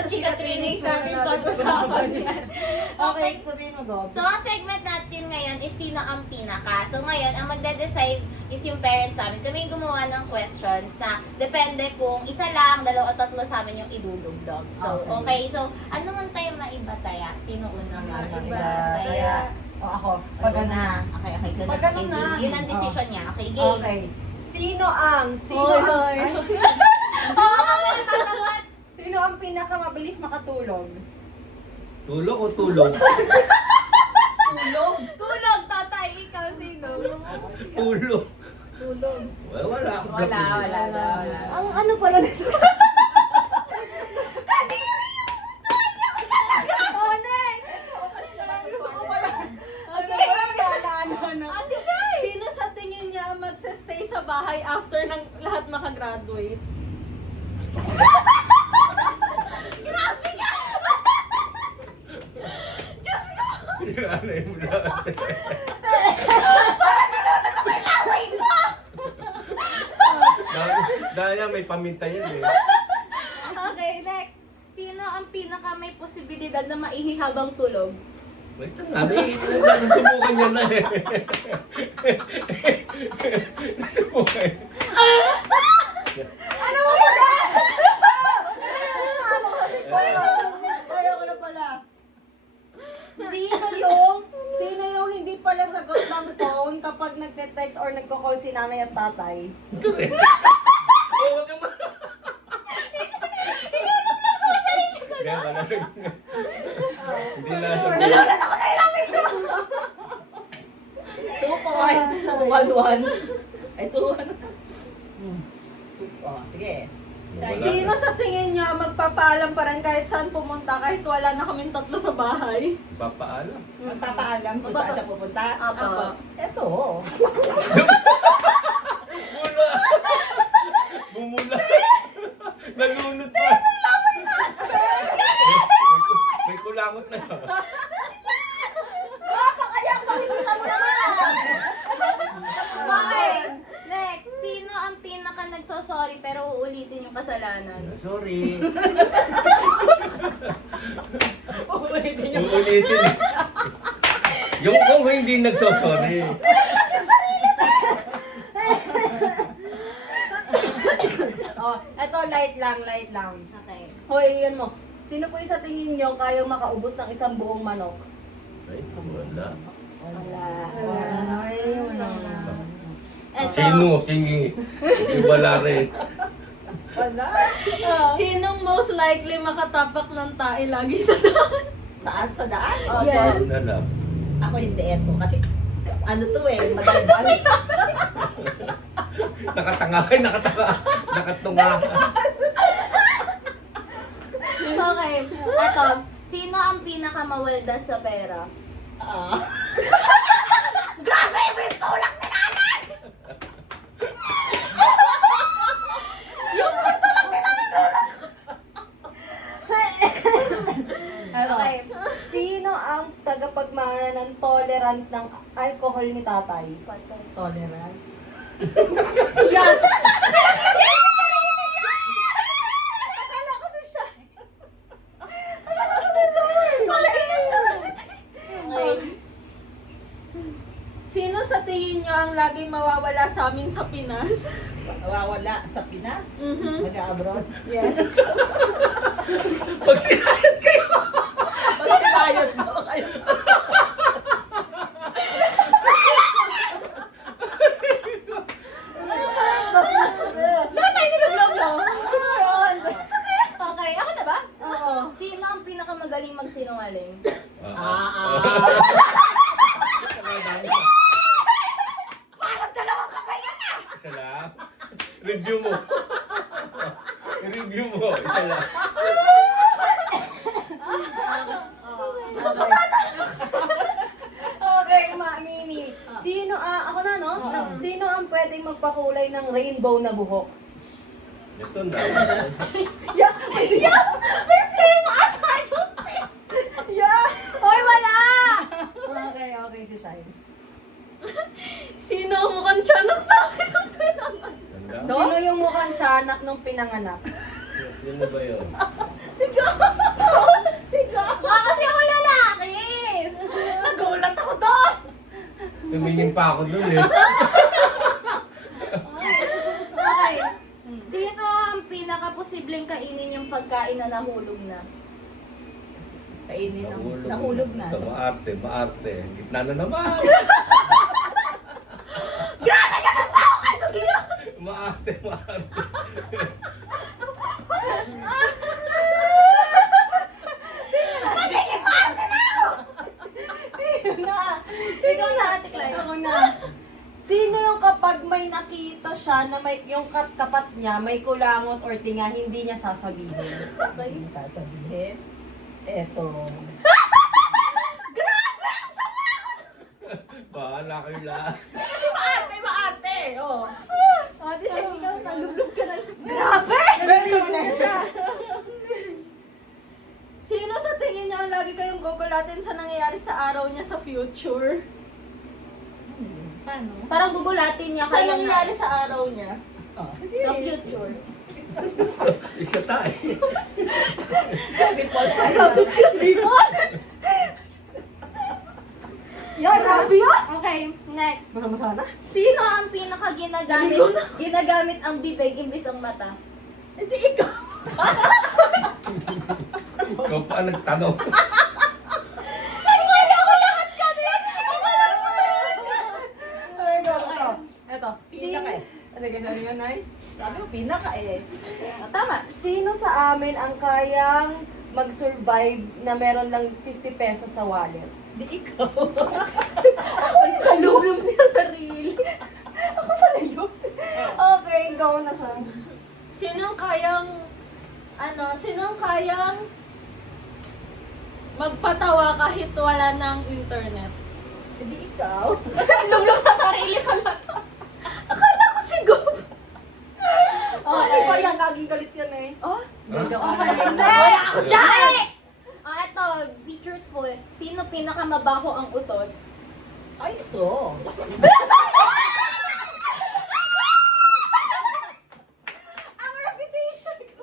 sa chika trainings natin pag-usapan yan. Okay, sabihin mo, Gob. So, ang segment natin ngayon is sino ang pinaka. So, ngayon, ang magde-decide is yung parents namin. Kami yung gumawa ng questions na depende kung isa lang, dalawa o tatlo sa amin yung idudugdog. So, okay. So, ano man tayo maiba taya? Sino unang maiba taya? O ako, pag ano na. Okay. Pag ano na. Yun ang decision niya. Okay, game. Okay. Sino ang sino ang pinakamabilis makatulog? Tulog o tulog? Tulog, tatay. Ikaw, sino? Tulog. Tulog. Wala. Wala. Ang ano pala nito? Oh, next! Okay. Ate Shai! Sino sa tingin niya magsa-stay sa bahay after ng lahat makagraduate? Grabe ka! Diyos ko! Ano yung lahat? Dahil yan, may paminta yan eh. Okay, next. Sino ang pinaka may posibilidad na maihi habang tulog? Wait na, nasubukan niya na eh. Nasubukan. Ayaw ko na pala. Sino yung hindi pala sagot ng phone kapag nagte-text or nagko-call si nanay at tatay? Ito eh. Oh, wag ka ma. Kaya ka nasag. Hindi na nasag. One. Ay, 2-1. Oh, sige. Sino sa tingin niya magpapaalam pa rin kahit saan pumunta kahit wala na kaming tatlo sa bahay? Papaalam. Magpapaalam kung saan siya pupunta? Apo. Eto. Bumula. Nalunod pa. May kulangot na. Okay. Next. Sino ang pinaka nagsosorry pero uulitin yung kasalanan? Sorry. Uulitin Uulitin. Yung kung hindi nagsosorry. Oh, eto light lang. Okay. Hoy, yan mo. Sino po yung sa tingin nyo kayang makaubos ng isang buong manok? Ay, wala. Eto. Singi. Yung balare. Sinong most likely makatapak ng tae lagi sa daan? Saan? Sa daan? Yes. Wala. Ako hindi eto. Kasi ano to eh, madaldal. Nakatunga. Okay. Eto. Sino ang pinaka mawaldas sa pera? Grabe! May tulak ni nanay! Ano? Okay. Sino ang tagapagmana ng tolerance ng alcohol ni tatay? Tolerance? Okay. Sino sa tingin niyo ang laging mawawala sa amin sa Pinas? Nawawala sa Pinas? Nag-abroad? Yes. Pag sinayas kayo. Pag sinayas mo kayo. Lahat tayo nilaglaw. Okay, ako na ba? Oo. Sino ang pinakamagaling magsinungaling? Parang dalawang kamay yan ah! Isa lang. Review mo. I-review mo. Isa lang. Okay, Mimi. Sino, ako na, no? Sino ang pwedeng magpakulay ng rainbow na buhok? Ito na. Yeah! May flame ata! Yeah! Hoy, wala! Okay, si Shine. Sino ang mukhang tiyanak sa akin ng pinangan? Tanda? Sino yung mukhang tiyanak nung pinanganak? Yun na ba yun? Sigaw! tumingin pa ako dun eh. Okay. Sino ang pinaka-posibleng kainin yung pagkain na nahulog na? Kainin ng nahulog na. Ito, maarte, maarte. Gitna na naman. Grabe ka na pa! Ano kaya? Maarte, maarte. Ikaw na, Ate Clyde. Ako na. Sino yung kapag may nakita siya na may yung katapat niya may kulangot or tinga, hindi niya sasabihin? Okay. Sasabihin? Eto. Bahala kayo lahat. Kasi maarte! Oh. Ate siya, ikaw, nalulog ka na. Grabe! Nalulog siya. Sino sa tingin niyo ang lagi kayong gugulatin sa nangyayari sa araw niya sa future? Paano? Parang gugulatin niya Sa kayo nangyari na sa araw niya? Oh. sa future. Isa tayo. Report tayo. Report! Yan, grabe yan! Okay, next. Baka masana? Sino ang ginagamit ang bibig imbis ang mata? Hindi ikaw. Ikaw pa ang nagtanong. Eto. Pinaka eh. Sige, sabi yun, Nay. Sabi mo, pinaka eh. Tama. Sino sa amin ang kayang mag-survive na meron lang 50 pesos sa wallet? Hindi ikaw. Kalumlum siya sa reel. Ako pala yun. Okay, go na siya. Sinong kayang, sinong kayang magpatawa kahit wala ng internet? Hindi ikaw. Lumlong sa sarili sa mata. Akala ko si Gob. Ano ba yan? Laging galit yan eh. Oh? Medyo Okay, Wala ako dyan! Eto, be truthful. Sino pinakamabaho ang utot? Ay, ito. Ang reputation ko.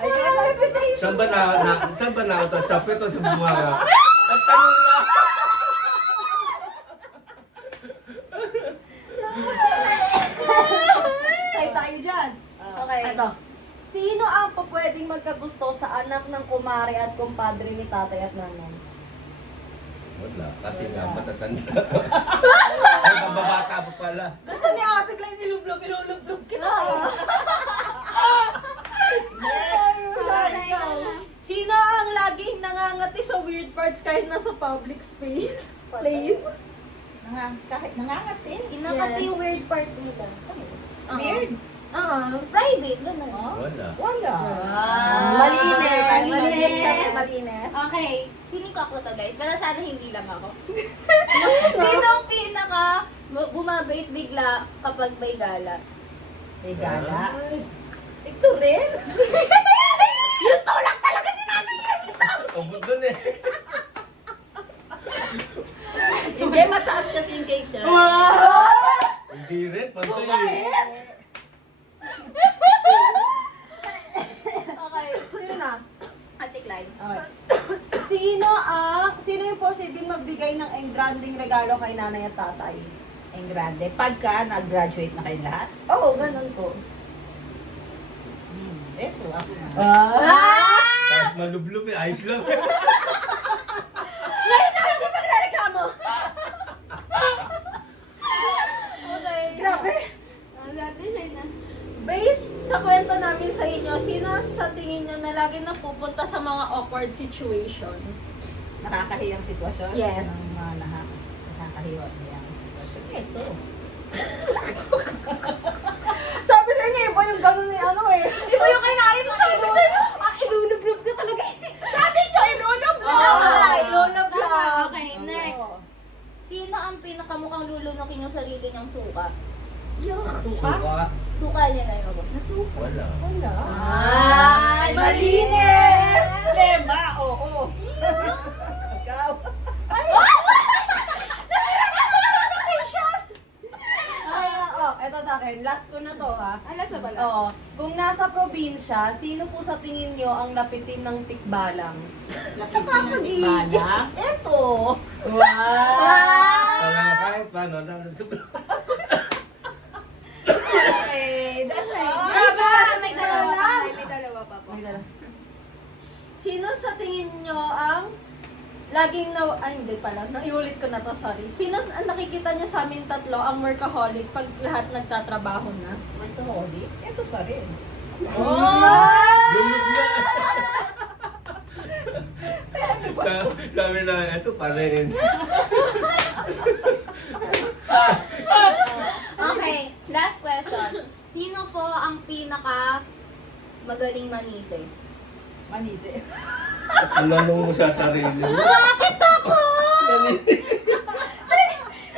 Ay, kaya ang reputation. Saan ba na ito? Sa pito sa bumaga. At tanong lang. Tayo tayo dyan. Okay. Ito. Sino ang pwedeng magkagusto sa anak ng kumare at kumpadre ni tatay at nanay? Wala. Kasi nga matatanda. Ay, mababata pa pala. Gusto ni Ate Klein ilublob kita. Sino ang laging nangangati sa weird parts kahit nasa public space? Please. Kahit nangangati? Kinakata yung weird part nila. Weird? Private, gano'n. Wala. Wala. Malinis. Malinis kami, malinis. Okay, feeling ko ako to guys, pero sana hindi lang ako. Sino ang pinaka bumabait bigla kapag may gala? May gala. Ito rin? Yung tulak talaga ni Nanay Elisa! Ubod dun eh. Sige, mataas kasi yung cake siya. Hindi rin. Pantay. Okay, Sino na? Ate Clyde. Okay. Sino yung posibleng magbigay ng engranding regalo kay nanay at tatay? Ang grande. Pagka nag-graduate na kayo lahat. Oo, ganun po. Ito ako. Kahit malublub eh. Ayos lang. Ngayon na, hindi magreklamo. Okay. Grabe. Dati siya na. Based sa kwento namin sa inyo, sino sa tingin nyo na lagi napupunta sa mga awkward situation? Nakakahiyang sitwasyon? Yes. Ang mga nakakahiyang sitwasyon. Ito. Sabi sa inyo, iba yung ganun ni ano eh. Iba yung kay Nanay mo. Sabi sa'yo, ilulublog na talaga. Sabi nyo, ilulog lang! Ilulog lang! Okay, next. Sino ang pinakamukhang lulunukin yung sarili niyang suka? Suka. Suka niya na yun. Nasuka. Wala. Ay, malinis! Lema, oo. Ikaw. Eto sa akin, last ko na to ha. Alas na pala. Oo. Kung nasa probinsya, sino po sa tingin nyo ang lapitin ng tikbalang? Nakakagigil. Eto! Wow! Wala kahit paano. Okay, that's it. Grabe, may dalawa pa. May dalawa pa po. May dala- Sino sa tingin nyo ang laging ay hindi pala, naiulit ko na to, sorry. Sino ang nakikita nyo sa amin tatlo ang workaholic pag lahat nagtatrabaho na? Workaholic? Ito pa rin. Lumog na. Sabi na, ito pa rin. Okay, last question. Sino po ang pinaka magaling manise? Manise. Tanong mo sa sarili mo. Bakit ako?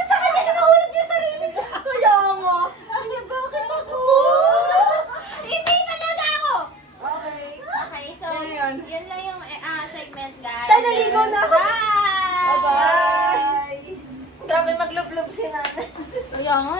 Sa kanya, hinahulog niya sarili niya. Kaya mo. Kaya bakit ako? Hindi talaga ako! Okay. Okay, so, Yan. yun lang yung segment, guys. Tay, naligo na ako. Bye! Bye-bye. Grabe maglublob si nanay. Kaya nga,